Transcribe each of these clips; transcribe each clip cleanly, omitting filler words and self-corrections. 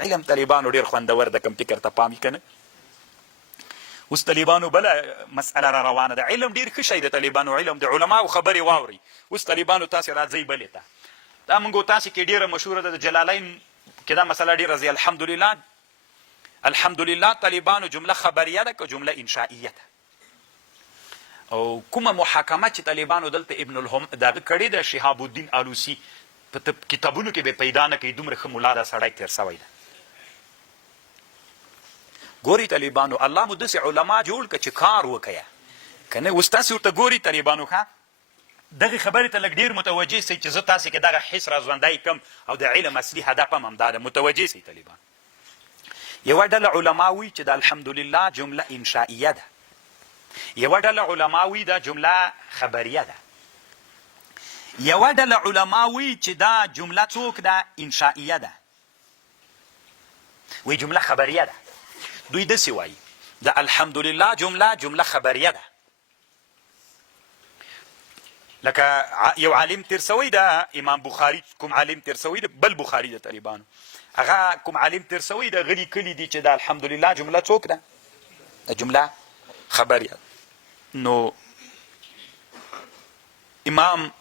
علم طالبانو ډېر خوندور د کم فکر ته پام یې که نه. اوس طالبانو بله مسئله را روانه ده. علم ډېر ښه شی د طالبانو علم د علماو خبرې واورئ. اوس طالبانو تاسې راځئ بلې ته. دا موږ تاسې کې ډېره مشهوره ده د جلالین کې دا مسله ډېره ځي. الحمدلله طالبانو جمله خبریه ده که جمله انشائیه ده. او کومه محاکمه چې طالبانو دلته ابن الهم دغه کړې ده شهاب الدین آلوسی په کتابونو کې به پیدا نه کوي. دومره ښه ملا دا سړی تېر سوی ده. ګوري طالبانو الله مو داسې علما جوړ که چې کار وکیه که نه. اوس تاسې ورته ګوري طالبانو ښه دغې خبرې ته لږ ډېر متوجه سئ چې زه تاسې کې دغه حس را ژوندی کړم او د علم اصلي هدف هم همدا ده. متوجه سئ طالبان. یوه ډله علما وایي چې د الحمدلله جمله انشائیه ده. یوه ډله علما وایي دا جمله خبریه ده. یوه ډله علما وایي چې دا جمله څوک ده انشائیه ده. وایي جمله خبریه ده. دوی داسې وایي د الحمدلله جمله خبریه ده. لکه یو عالم تیر سوی ده امام بخاري کوم عالم تیر سوی ده بل بخاري د طالبانو هغه کوم عالم تیر سوی ده غلي کلي دي چې د الحمدلله جمله څوک ده د جمله خبریه ده. نو امام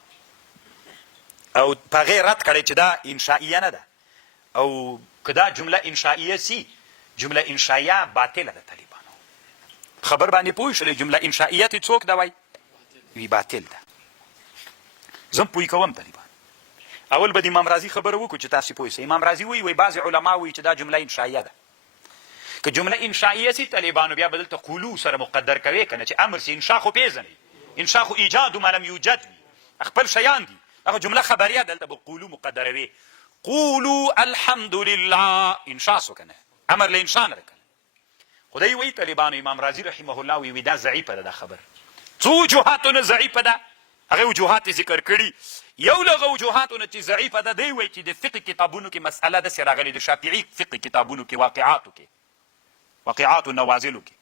او په هغې رد کړی چې دا انشائیه نه ده او که دا جمله انشائیه سي جمله انشائیه باطله ده. طالبانو خبر باندې پوه شولې جمله انشائیه تی څوک ده وایي وی باطل ده. زم پوی کوم طالبان. اول به د امام رازي خبره وکړو چې تاسې پوه سئ. امام رازي وایي بعضې علما وایي چې دا جمله انشائیه ده. که جمله انشائیه سي طالبانو بیا به دلته قولو سره مقدر کوې که نه چې امر سي. انشا خو پېژنئ. انشا خو ایجاد ما لم یوجد وي خپل شیان دي. هغه جمله خبریه دلته به قولو مقدروي. قولو الحمدلله انشا سو که نه امر له انشا نه ده که نه. خدای وایي طالبانو امام رازي رحمه الله وایي دا ضعیفه ده دا خبر. څو وجوهاتونه ضعیفه ده هغې وجوهات ذکر کړي. یو له هغه وجوهاتونه چې ضعیفه ده دی وایي چې د فقه کتابونو کې مسئله داسې راغلې د شافعي فقه کتابونو کې واقعاتو نوازلو کې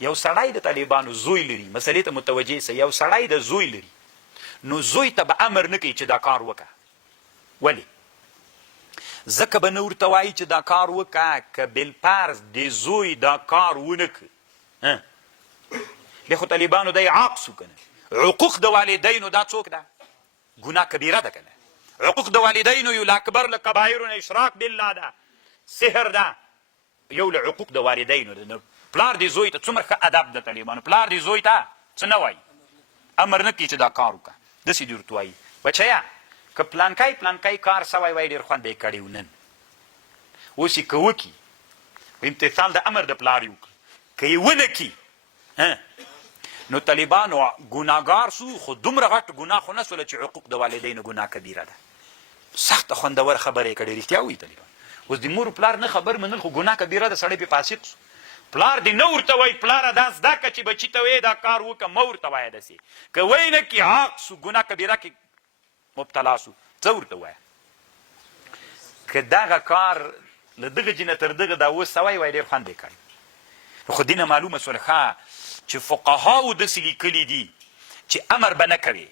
یو سړی د طالبانو زوی لري. مسلې ته متوجه سه. یو سړی د زوی لري نو زوی ته به امر نه کوي چې دا کار وکړه. ولې ځکه به نه ورته وایي چې دا کار وکړه که بالفرض د زوی دا کار ونه کړي بیا خو طالبانو دی عاق سو که نه. عقوق د والدینو دا څوک ده ګناه کبیره ده که نه. عقوق د والدینو یو اکبر له کبایرو نه اشراک بالله ده سحر ده. یو له عقوق د والدینو ده. پلار دې زوی ته څومره ښه ادب ده طالبانو. پلار دې زوی ته څه نه وایي امر نه کوي چې دا کار وکړه. داسې دې ورته وایي بچیه که پلانکی کار سوی وای ډېر خوند به یې کړی و نن اوس یې که وکړي امتثال د امر د پلار یې وکړي که یې ونه کړي نو طالبانو ګناهګار سو خو دومره غټ ګناه خو نه سوله چې عقوق د والدینو ګناه کبیره ده. سخته خوندوره خبره یې کړې. رښتیا وایي طالبان. اوس د مور پلار نه خبر منل خو ګناه کبیره ده. سړی پې فاسق سو. پلار دې نه ورته وایي پلاره دا زده کړه چې بچي ته وایې دا کار وکړه مه ورته وایه داسې. که وایي نه کړي عاق سو ګناه کبیره کې مبتلا سو څه ورته وایه. که دغه کار له دغه جینه تر دغه دا اوس سوی وای ډېر خوند یې کړی. نو خو دې نه معلومه سوله ښه چې فقهاو داسې لیکلي دي چې امر به نه کوې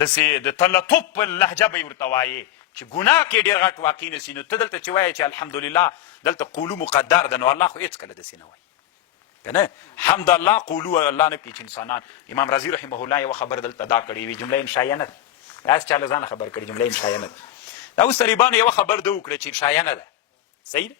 داسې د تلطف په لهجه به یې ورته وایې چې ګناه کې ډېر غټ واقع نه سي. نو ته دلته چې وایې چې الحمدلله دلته قولو مقدر ده نو الله خو هېڅکله داسې نه وایي که نه. حمد الله قولو الله نه کوي چې انسانان. امام رازي رحمه الله یوه خبر دلته دا کړې وي جمله انشائیه نه ده. داسې چا له ځانه خبر کړي جمله انشائیه نه ده. دا اوس طالبانو یوه خبر ده وکړه چې انشائیه نه ده. صحیح ده.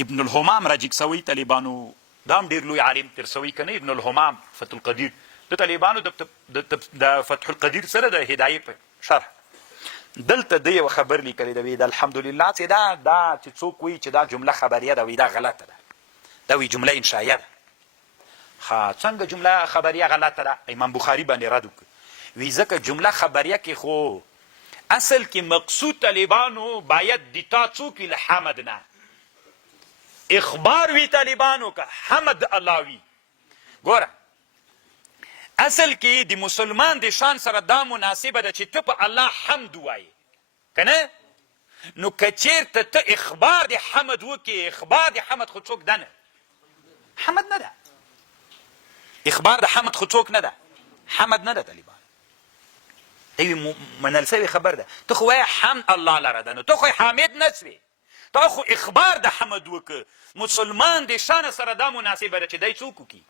ابن الهمام راجګ سوی طالبانو دا هم ډېر لوی عالم تېر سوی که نه. ابن الهمام فتح القدیر د طالبانو د فتح القدیر سره د هدایې په شرح دلته د یوه خبر لیکلی ده. وایي د الحمدلله چې دا چې څوک وایي چې دا جمله خبریه ده وایي دا غلطه ده. دا وایي جمله انشائیه ده. ښه څنګه جمله خبریه غلطه ده. امام بخاري باندې رد وکړ. وایي ځکه جمله خبریه کې خو اصل کې مقصود طالبانو باید د تا څوک وي له حمد نه اخبار وی طالبانو که حمد الله وی. ګوره اصل کې د مسلمان د شان سره دا مناسبه ده چې ته په الله حمد ووایې که نه. نو که چېرته ته اخبار د حمد وکړې اخبار د حمد خو څوک ده نه حمد نه ده. اخبار د حمد خو څوک نه ده حمد نه ده طالبان. دا منل سوې خبر ده. ته خو وایه حمد الله لره ده، نو ته خو حامد نه سوې، تا خو اخبار د حمد وکړه. مسلمان د شان سره دا مناسبه ده چې دی څوک وکړي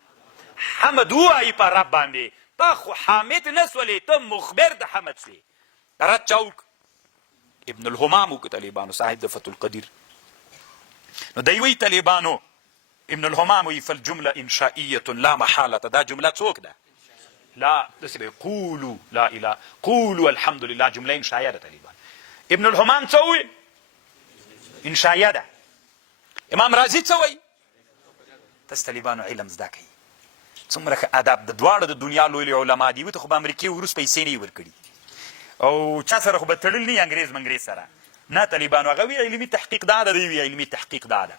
حمد ووایي په رب باندې. تا خو حامد نه سولې، ته مخبر د حمد سوې. رد چا وکړه؟ ابن الهمام وکړه طالبانو، صاحب د فتح القدیر. نو دی وایي طالبانو، ابن الهمام وایي فالجمله انشائیه لا محاله. دا جمله څوک ده؟ لا داسې به قولو لا اله قولو الحمد لله، جمله انشائیه ده طالبان. ابن الهمام څه وایي؟ انشائیه ده. امام رازي څه وایي؟ تاسو طالبانو علم زده کوي. څومره ښه ادب د دواړو د دنیا لوی لوی علما دي. ته خو به امریکې وروس پیسې نه یې ورکړي او چا سره خو به تړل نه انګریز منګریز سره نه. طالبانو هغه وی علمي تحقیق دا ده، دوی وی علمي تحقیق دا ده.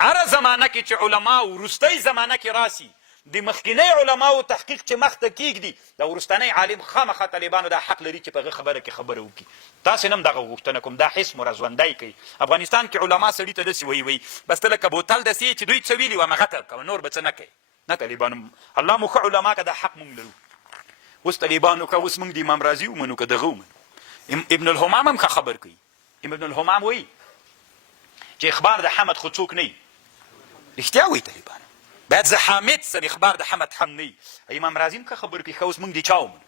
هره زمانه کې چې علماو وروستۍ زمانه کې راسي، د مخکینۍ علماو تحقیق چې مخته کېږدي، د وروستنی عالم خامخا طالبانو دا حق لري چې په هغه خبره کې خبره وکړي. تاسې نه هم دغه غوښتنه کوم، دا حس مو راژوندی کوي. افغانستان کې علما سړي ته داسې وایي بس ته لکه بوتل داسې چې دوی څه ویلي وه همغه ته کوه، نور به څه نه کوي. نه طالبانو الله مو ښه علما که دا حق مونږ لرو. اوس طالبانو که اوس مونږ د امام رازي ومنو که دغه ومنو. ابن الهمام هم ښه خبر کوي. ابن الهمام وایي چې اخبار د حمد خو څوک نه وي. رښتیا وایي طالبانو، باید زه حامد سم، اخبار د حمد هم نه وي. امام رازي هم ښه خبر کوي. ښه اوس مونږ د چا ومنو؟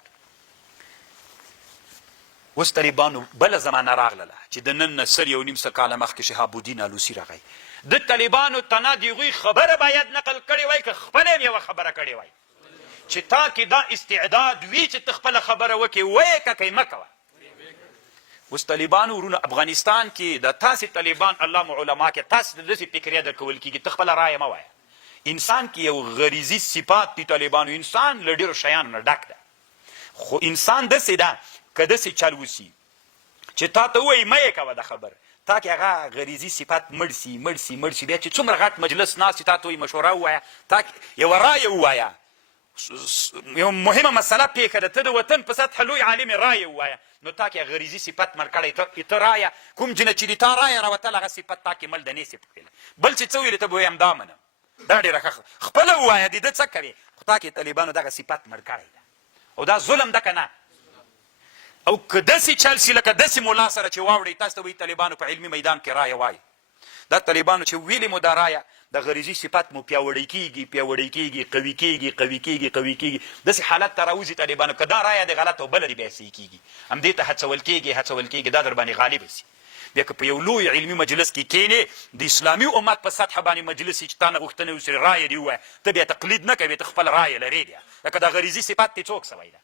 اوس طالبانو بله زمانه راغله چې د نن نه 1.5 کاله مخکې شهاب الدین الوسي راغی. د طالبانو تنه د هغوی خبره باید نقل کړې وای که خپله یې یوه خبره کړې وای چې تا کې دا استعداد وي چې ته خپله خبره وکړې، ویې که که یې مه کوه. اوس طالبانو ورونه افغانستان کې د تاسې طالبان الله مو علما کې تاسې د داسې فکريه درکول کېږي، ته خپله رایه مه وایه. انسان کې یو غریزي صفات دي طالبانو، انسان له ډېرو شیانو نه ډک ده، خو انسان داسې ده که داسې چل وسي چې تا ته ووایي مه یې کوه دا خبر، تا کې هغه غریزي صفات مړ سي مړ سي مړ سي. بیا چې څومره غټ مجلس ناست تا ته وایي مشوره ووایه، تا یوه رایه ووایه، یو مهمه مسله پیښه ده، ته د وطن په سطحه لوی عالم رایه ووایه، نو تا کې غریزي صفت مړ کړی. ته رایه کوم جنه چې د تا رایه راوتل هغه صفت تا کې مړ د نې پوهېله. بل چې څه ویلې ته به ووایم دا منم، دا ډېره ښه خپله ووایه د ده څه کوې، خو تا کې طالبانو دغه صفت مړ کړی ده او دا ظلم ده که نه؟ او که داسې چل سي لکه داسې ملا سره چې واوړئ، تاسو ته وایي طالبانو په علمي میدان کې رایه وایي. دا طالبانو چې ویلې مو دا رایه، د غریزي صفت مو پیاوړی کېږي پیاوړی کېږي قوي کېږي قوي کېږي قوي کېږي، داسې حالت ته راوځي طالبانو که دا رایه د غلط او بله د بیا صحیح کېږي، همدې ته هڅول کېږي هڅول کېږي، دا در باندې غالبه سي. بیا که په یو لوی علمي مجلس کې کښېنې، د اسلامي امت په سطحه باندې مجلس چې تا نه غوښتنه وسي رایه دې ووایه، ته بیا تقلید نه کوې، ته خپل رایه لرې بیا. لکه دا غریزي صفت دې څوک سوی ده؟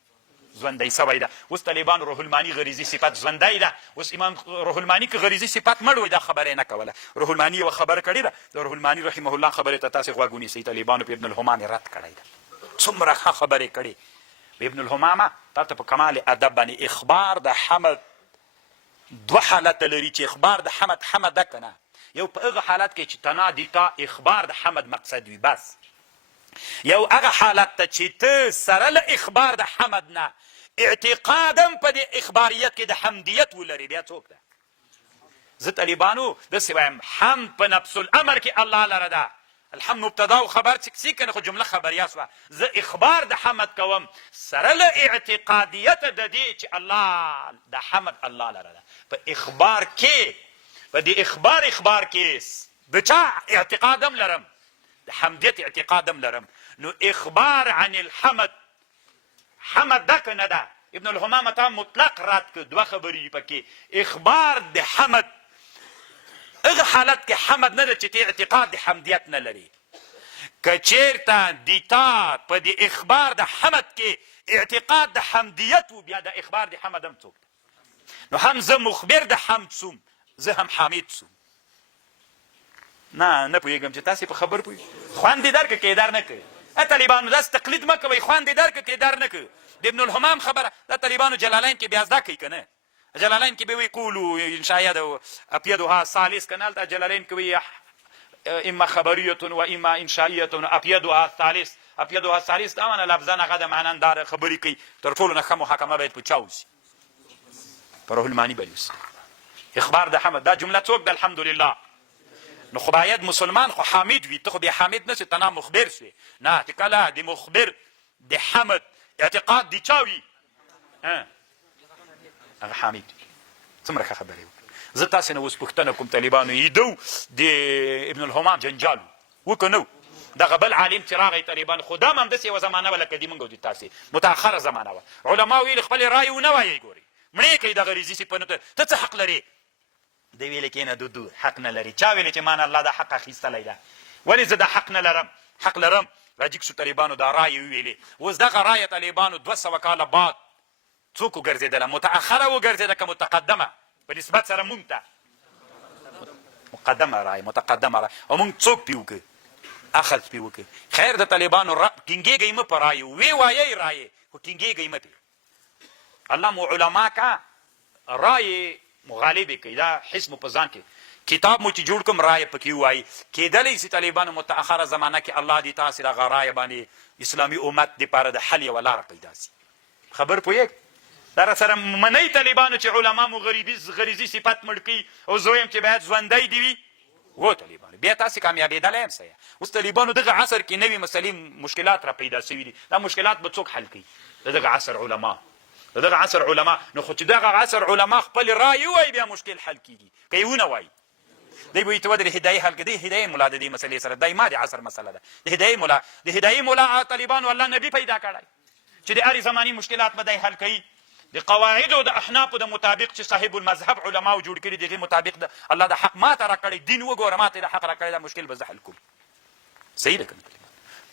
ژوندی سوی ده. اوس طالبانو روح الماني غریزي صفت ژوندی ده. اوس امام روح الماني که غریزي صفت مړ وی دا خبره یې نه کوله. روح الماني یوه خبره کړې ده، د روح الماني رحمه الله خبرې ته تاسې غوږ ونیسئ. طالبانو په ابن الهمام رد کړی ده، څومره ښه خبرې کړې. ابن الهمامه تا ته په کمال ادب باندې اخبار د حمد دوه حالته لري چې اخبار د حمد حمد ده که نه. یو په هغه حالت کې چې تنا دي تا اخبار د حمد مقصد وي بس، یو هغه حالت ته چې ته سره له اخبار د حمد نه اعتقادم په دې اخباریت کې د حمدیت ولري، بیا څوک ده؟ زه طالبانو داسې وایم حمد په نفس الامر کې الله لره ده. الحمد مبتدا او خبر څه کنه خو جمله خبریا سوه. زه اخبار د حمد کوم سره له اعتقادیت د دې چې الله د حمد الله لره ده. په اخبار کې په دې اخبار کې د چا اعتقادم لرم؟ د حمدیت اعتقادم لرم. نو اخبار عن الحمد حمد ده که نه ده؟ ابن الهمام ته مطلق رد که دوه خبرې پکې. اخبار د حمد هغه حالت کې حمد نه ده چې ته اعتقاد د حمدیت نه لري. که چېرته د تا په د اخبار د حمد کې اعتقاد د حمدیت و، بیا د اخبار د حمد هم څوک ده؟ نو هم زه مخبر د حمد سوم، زه هم حامد سوم. نه پوهېږم چې تاسې په خبر پوهېږئ. خوند دې درکړه که یې در نه کړې. طالبانو داسې تقلید مه کوئ، خوند دې درکړه که یې در نه کړه. د ابن الهمام خبره دا طالبانو جلالین کې بیا زده کوي که نه؟ جلالین کې به وایي قولو انشاید اپیدها ثالث که نه، هلته جلالین کې وایي اما خبریة و اما انشائیة اپیدها ثالث. اپیدها ثالث دا معنه لفظا هغه د معنن داره خبرې کوي. تر ټولو نه ښه محاکمه باید په چا وسي؟ په روح الماني باندې وسي. اخبار د حمد دا جمله څوک ده؟ الحمدلله. نو خو باید مسلمان خو حامد وي. ته خو بیا حامد نه سې، ته نه مخبر سوې. نه چې کله د مخبر د حمد اعتقاد د چا وي؟ هغه حامد څومره ښه خبرې وکړې. زه تاسې نه اوس پوښتنه کوم طالبانو ایده د ابن الحمام جنجال وکه نه دغه بل عالم چې راغی طالبان خو دا هم همداسې یوه زمانه وه لکه د موږ او د تاسې متاخره زمانه وه. علما ویل خپلې رایې ونه وایئ ګورئ مړې کوي دغه ریزي صفتونو ته څه حق لرې؟ دی ویلې کېنه دودو حق نه لري. چا ویلې چې ما نه الله دا حق اخیستلی ده؟ ولې زه دا حق نه لرم؟ حق لرم. راجګ شو طالبانو دا رایې وویلې. اوس دغه رایه طالبانو 200 کاله بعد څوک وګرځېدله؟ متاخره وګرځېده که متقدمه؟ په نسبت سره مونږ ته مقدمه رایه متقدمه رایه او مونږ څوک پې وکړو؟ اخذ پې وکړو. خیر د طالبانو ټینګېږئ مه په رایې وی وایئ رایې خو ټینګېږئ مه پې. الله مو علما کا رایې مغالبې کوي. دا حس مو په ځان کې کتاب مو چې جوړ کوم رایه پکې ووایي. کېدلی سي طالبانو متاخره زمانه کې الله دې تاسې دغه رایه باندې اسلامي امت دپاره د حل یوه لاره پیدا سي. خبر پوهېږ دا راسره منئ طالبانو چې علما مو غریزي صفت مړ کوي او زه وایم چې باید ژوندی دې وي. و طالبانو بیا تاسې کامیابېدلی یم څه اوس طالبانو دغه عصر کې نوي مسلې مشکلات را پیدا سوي دي. دا مشکلات به څوک حل کوي؟ د دغه عصر علما د دغه عصر علما. نو خو چې دغه عصر علما خپل رایې ووایي بیا مشکل حل کېږي. که یې ونه وایي دی به وایي ته ودرې هدایي حل کړه. دی هدایي ملا د دې مسلې سره دی ما د عصر مسله ده. د هدایي ملا طالبانو الله نبي پیدا کړی چې د هرې زماني مشکلات به دی حل کوي. د قواعدو د احنافو د مطابق چې صاحب المذهب علماو جوړ کړي دغې مطابق د الله د حق ما ته را کړی دین وګوره ما ته د حق را کړی دا مشکل به زه حل کوم. صحیح ده که نه؟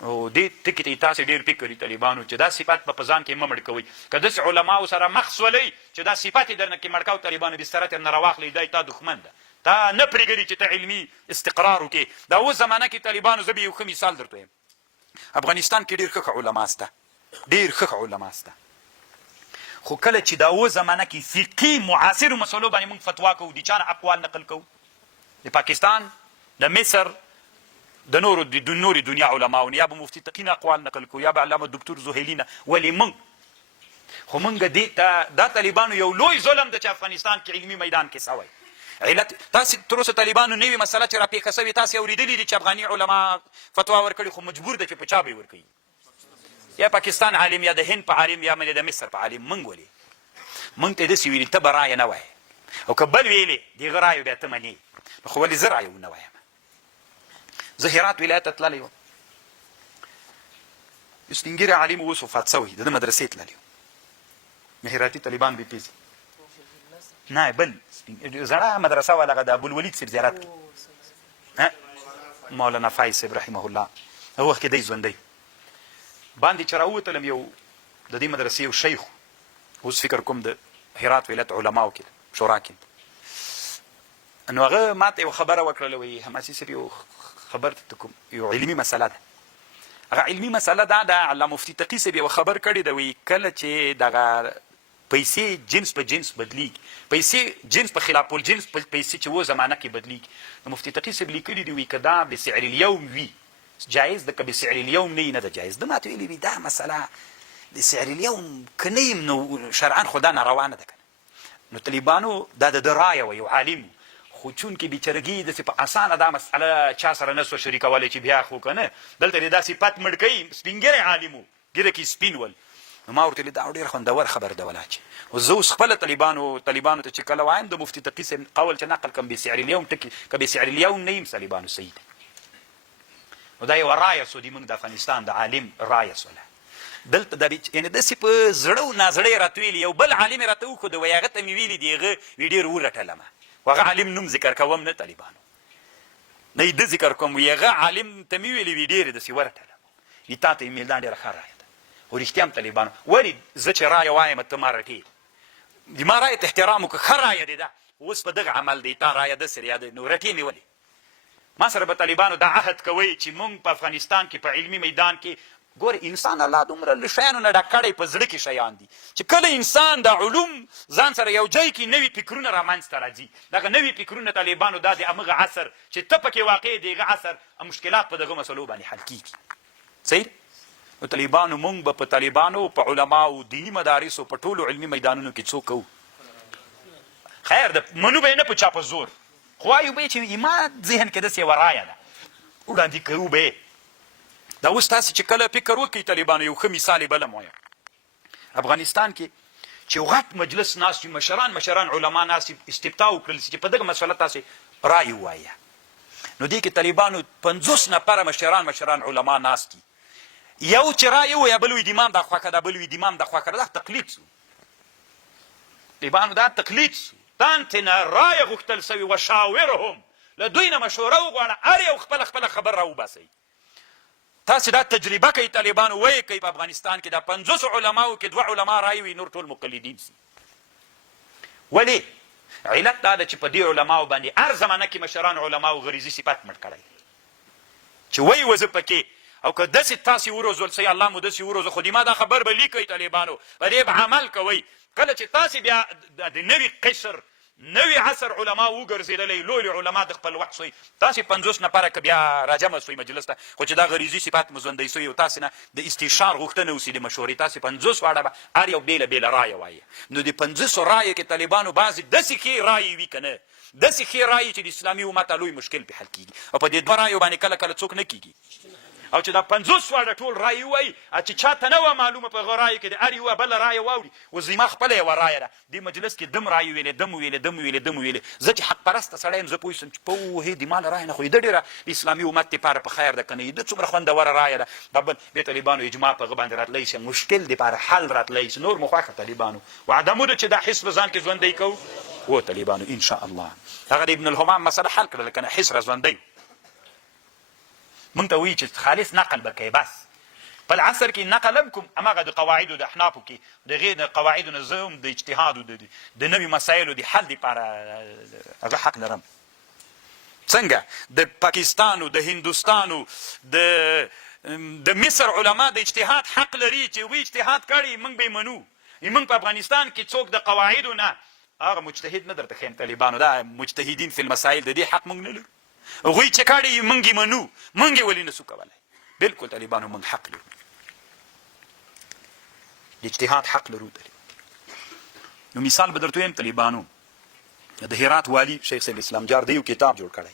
او دې ټکي ته تاسې ډېر فکر طالبانو چې دا صفت به په ځان کې مه مړ کوئ. که داسې علماو سره مخ سولئ چې دا صفت یې درنه کې مړ کوو طالبانو بستره ترې نه راواخلئ دی تا دښمن ده. تا نه پرېږدي چې ته علمي استقرار وکړې. دا اوس زمانه کې طالبانو زه به یو ښه مثال درته وایم. افغانستان کې ډېر ښه علما سته ډېر ښه علما سته خو کله چې دا اوس زمانه کې فقهي معاصرو مسلو باندې موږ فتوا کوو د چا نه اقوال نقل کوو؟ د پاکستان د مصر د نورې دنیا علماو یا به مفتي تقي اقوال نقل کوو یا به علامه دکتور زهیلي نه. ولې موږ خو موږ دې ته دا طالبانو یو لوی ظلم ده چې افغانستان کې علمي میدان کې سوی. علت تاسې تر اوسه طالبانو نوې مسله چې راپېښه سوې تاسې اورېدلي دي چې افغاني علما فتوا ورکړي خو مجبور ده چې په چا به یې ورکوي؟ یا پاکستان عالم یا د هند په عالم یا د مصر په عالم. موږ ولې موږ ته یې داسې ویلي ته به رایه نه وایې او که بل ویلې د هغه رایو بیا ته منې. نو خو ولې زه رایه ونه وایم؟ زه هرات ولایت ته تللی وم یو سپین ږیری عالم اوس وفات سوی د ده مدرسې تللی وم. هراتي طالبان به پیژني نه بل زړه مدرسه وه دغه د ابوالولید صاحب زیارت کې مولانا فایز صاحب رحمه الله هغه وخت کې دی ژوندی باندې چې راووتلم یو د دې مدرسې یو شیخ اوس فکر کوم د هرات ولایت علماو کې شورا کې نو هغه ما ته یو خبره وکړله وایي حماسی صاحب یو خبر ته کوم یو علمي مسله ده. هغه علمي مسله دا ده الله مفتي تقي صاحب یو خبر کړی ده وایي کله چې دغه پیسې جنس په جنس بدلیږي پیسې جنس په خلاف الجنس پیسې چې و زمانه کې بدلیږي نو مفتي تقي صاحب لیکلي دي وایي که دا بسعر اليوم وي جایز ده که بسعر اليوم نه وي نه ده جایز. ده ما ته ویلي وي دا مسله د سعر اليوم که نه یم نو شرعا خو دا ناروا نه ده که نه. نو طالبانو دا د ده رایه وه یو عالم خو چونکې بېچرګي داسې په اسانه دا مسئله چا سره نه سوه شریکولی چې بیا خو که نه دلته دې دا صفت مړ کوي سپین ږیری عالم و ږیره کې سپین ول. نو ما ورته ویلې دا ډېره خوندور خبر ده ولا چې زه اوس خپله طالبانو ته چې کله وایم د مفتي تقي صاحب قول چې نقل کړم بسعر اليوم ټکي که بسعر اليوم نه یم طالبانو صحیح ده. نو دا یوه رایه سو د موږ د افغانستان د عالم رایه سوله دلته دا یعنې داسې په زړه و نازړه یې راته ویلي یو بل عالم یې راته وښود وایي هغه ته مې ویلي دي هغه وی ډېر ورټلمه و هغه عالم نوم ذکر کوم نه طالبانو نه یې ده ذکر کوم وایي هغه عالم ته مې ویلي وي ډېرې داسې ورټلم وي تا ته یې ویل دا ډېره ښه رایه ده خو رښتیا هم طالبانو ولې زه چې رایه وایم ته ما رټې د ما رایې ته احترام وکړه ښه رایه دی ده اوس په دغه عمل دی تا رایه داسې یاد نو رټې مې ولې ما سره به طالبانو دا عهد کوئ چې موږ په افغانستان کې په علمي میدان کې ګورې انسان الله دومره له شیانو نه ډک کړی په زړه کې شیان دي چې کله انسان دا علوم ځان سره یو ځای کې نوي فکرونه رامنځته راځي دغه نوي فکرونه طالبانو دا د همغه عصر چې ته پکې واقع د هغه عصر مشکلات په دغه مسلو باندې حل کېږي. صحیح نو طالبانو موږ به په طالبانو په علماو دیني مدارسو په ټولو علمي میدانونو کې څوک کوو خیر ده منو به یې نه په چا په زور خو وایو به یې چې ما ذهن کې داسې یوه رایه ده وړاندې کوو به یې دا اوس تاسې چې کله فکر وکړئ طالبانو یو ښه مثال یې بل هم وایم افغانستان کې چې غټ مجلس ناست وي، مشران علما ناست وي، استفتاء وکړل شي چې په دغه مسله تاسې رایې ووایه. نو دې کې طالبانو 50 نفره مشران علما ناست دي. یو چې رایې ووایه بل وایي د امام دا خوښه ده، بل وایي د امام دا خوښه ده. دا تقلید سو، طالبانو دا تقلید سو. دانتې نه رایه غوښتل سوي وشاورهم، له دوی نه مشوره وغواړه، هر یو خپله خبر راوباسئ. تاسې دا تجربه کوي طالبانو وایي کوي په افغانستان کې د 50 علماو کې 2 علما رایې وي، نور ټول مقلدین سي. ولې؟ علت دا ده چې په دې علماو باندې هر زمانه کې مشران علماو غریزي صفت مړ کړی چې وایي وزه پکې. او که داسې تاسې وروزول سئ، الله مو داسې وروزه، خو ما دا خبر به لیکئ طالبانو، په دې به عمل کوئ. کله چې تاسې بیا د نوي قشر نوي عصر علما وګرځېدلی، لوی علما د خپل وخت سوی، تاسې 50 نفره که بیا راجمع سوی مجلس ته، خو چې دا غریزي صفات مو ژوندی سوی او تاسې نه د استشار غوښتنه وسي د مشورې، تاسې 50 واړه به هر یو بېله رایه وایه. نو د 50 رایې کې طالبانو بعضې داسې ښې رایې وي که نه، داسې ښې رایې چې د اسلامي امت لوی مشکل پې حل کېږي. او په دې 2 رایو باندې کله څوک نه کېږي. او چې دا 50 واړه ټول رایې ووایي، چې چاته نه وه معلومه په هغه رایو کې د هر یوه بله رایه واوري. اوس زما خپله یوه رایه ده، دې مجلس کې دم رایې ویلې، دم ویلې. زه چې حق پرسته سړی یم، زه پوه شم چې پوهې د ما له رایې نه خو یې ده ډېره د اسلامي امت دپاره په خیر ده که نه، د څومره خوندوره رایه ده. دا بل بیا طالبانو اجماع په هغه باندې راتلی شي، مشکل دپاره حل راتلی شي. نور مو خوښه طالبانو وعده مو ده چې دا حزب ځان کې ژوندی کوو. و طالبانو انشاءالله هغه د ابن الهمام مسله حل کړله که نه، حزب ژوندی. مونږ ته وایي چې خالص نقل به کوې. بس په العصر کې نقل هم کوم، هماغه د قواعدو د احنافو کې د هغې د قواعدو نه زه هم د اجتهادو د نوي مسایلو د حل دپاره هغه حق لرم. څنګه د پاکستانو، د هندوستانو، د مصر علما د اجتهاد حق لري چې هغوی اجتهاد کړي، موږ به یې منو. موږ په افغانستان کې څوک د قواعدو نه هغه مجتهد نه درته ښیم طالبانو، دا مجتهدین فی المسایل د دې حق موږ نه لرو. هغوی چې کړي موږ یې منو، موږ یې ولې نسو کولی. بلکل طالبانو موږ حق لرو، د اجتهاد حق لرو. نو مثال به درته ویم طالبانو، د هرات والي شیخ صاحب اسلام جار د یو کتاب جوړ کړی،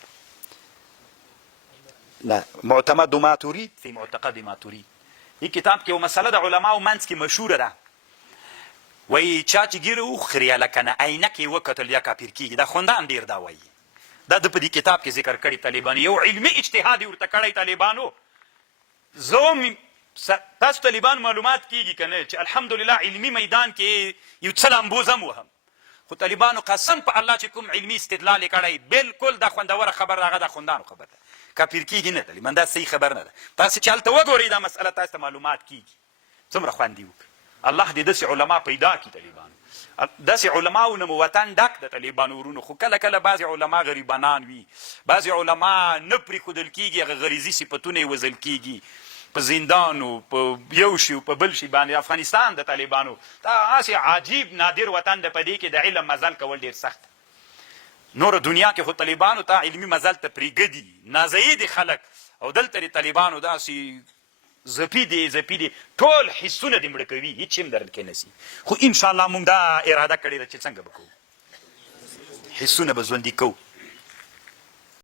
معتمد ما تريد فی معتقد ما تريد. دې کتاب کې یو مسله د علماو منځ کې مشهوره ده، وایي چا چې ګیره وخوري هلکه نه عینکې یې وکتل یا کافر کېږي. دا خوندان ډېر دا وایي، دا د په دې کتاب کې ذکر کړي طالبانو، یو علمي اجتهاد یې ورته کړی طالبانو. زه هم تاسو طالبان معلومات کېږي که نه چې الحمدلله علمي میدان کې یو څه لامبوز هم وهم، خو طالبانو قسم په الله چې کوم علمي استدلال یې کړی بلکل دا خوندوره خبر ده، هغه د خوندانو خبر ده، کافر کېږي نه طالبان، دا صحیح خبر نه ده. تاسې چې هلته وګورئ دا مسله تاسو ته معلومات کېږي څومره خوند یې وکړي. الله دې داسې علما پیدا کړي طالبانو، داسې علماو نه مو وطن ډک د طالبانو ورونو. خو کله کله بعضې علما غریبانان وي، بعضې علما نه پرېښودل کېږي، هغه غریزي صفتونه یې وژل کېږي په زندانو، په یو شي په بل شي باندې. افغانستان د طالبانو دا هسې عجیب نادر وطن ده، په دې کې د علم مزل کول ډېر سخت. نوره دنیا کې خو طالبانو ته علمي مزل ته پرېږدي، نازیي دي خلک، او دلته د طالبانو داسې زپي دي ټول حسونه دې مړه کوي، هېڅ هم در کې نسي. خو انشاءالله موږ دا اراده کړې ده چې څنګه به کوو، حسونه به ژوندي کوو.